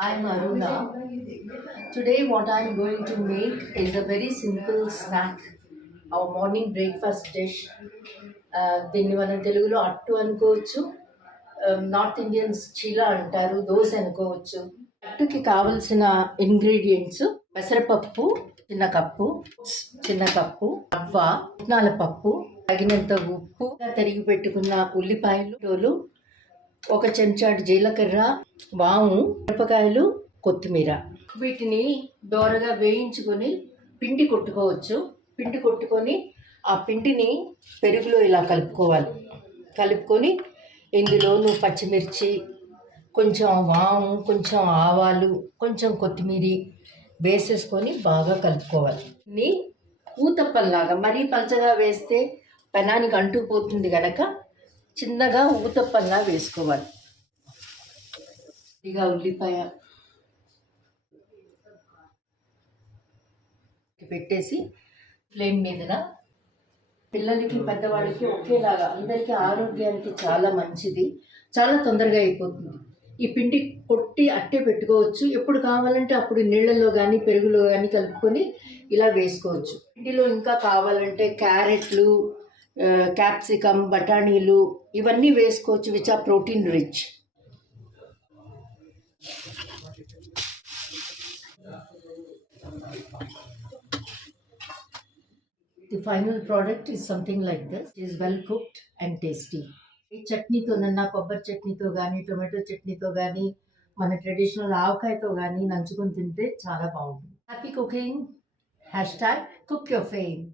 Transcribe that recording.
I'm Aruna. Today, what I'm going to make is a very simple snack, our morning breakfast dish. దీన్ని మనం తెలుగులో అట్టు అనుకోవచ్చు, north Indians చీలా అంటారు, దోశ అనుకోవచ్చు. అట్టుకి కావలసిన ఇంగ్రీడియంట్స్ పెసరపప్పు చిన్న కప్పు రవ్వ, పుట్నాల పప్పు, తగినంత ఉప్పు, తరిగి పెట్టుకున్న ఉల్లిపాయలు, ఒక చెంచాడు జీలకర్ర, వాము, మిరపకాయలు, కొత్తిమీర. వీటిని దోరగా వేయించుకొని పిండి కొట్టుకొని ఆ పిండిని పెరుగులో ఇలా కలుపుకొని ఇందులోను పచ్చిమిర్చి, కొంచెం వాము, కొంచెం ఆవాలు, కొంచెం కొత్తిమీర వేసేసుకొని బాగా కలుపుకోవాలి. దీన్ని ఊతప్పంలాగా, మరీ పలచగా వేస్తే పెనానికి అంటుకుపోతుంది కనుక చిన్నగా ఊతప్పంలా వేసుకోవాలి. ఇక ఉల్లిపాయ పెట్టేసి ఫ్లేమ్ మీదన, పిల్లలకి పెద్దవాళ్ళకి ఒకేలాగా, అందరికీ ఆరోగ్యానికి చాలా మంచిది, చాలా తొందరగా అయిపోతుంది. ఈ పిండి కొట్టి అట్టే పెట్టుకోవచ్చు, ఎప్పుడు కావాలంటే అప్పుడు నీళ్ళల్లో కానీ పెరుగులో కానీ కలుపుకొని ఇలా వేసుకోవచ్చు. పిండిలో ఇంకా కావాలంటే క్యారెట్లు, క్యాప్సికమ్, బఠానీలు ఇవన్నీ వేసుకోవచ్చు, which are protein rich. The final product is something like this. It is well cooked and tasty. ఈ చట్నీతోనన్నా, కొబ్బరి చట్నీతో కానీ, టొమాటో చట్నీతో కానీ, మన ట్రెడిషనల్ ఆవకాయతో కానీ నంచుకొని తింటే చాలా బాగుంటుంది. Happy cooking. #cook your fame.